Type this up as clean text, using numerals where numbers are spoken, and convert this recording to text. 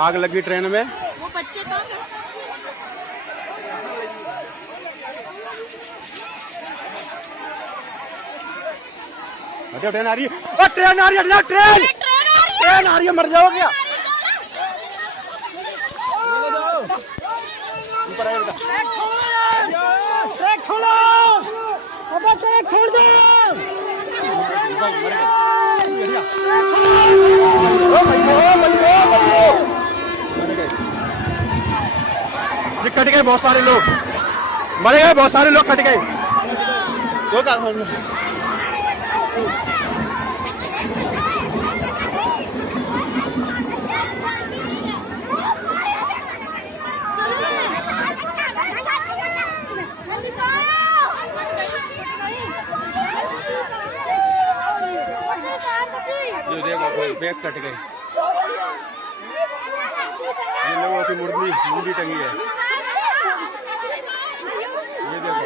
आग लगी ट्रेन में। वो बच्चे तो ट्रेन आ रही है, ट्रेन आ रही है, ट्रेन आ रही है, मर जाओ क्या? ऊपर आइए बेटा। छोड़ दो। ये कट गए बहुत सारे लोग, मरे गए बहुत सारे लोग, कट गए। दो का ये देखो बैग कट गए। ये लोगों की मुर्दी टंगी है, ये देखो।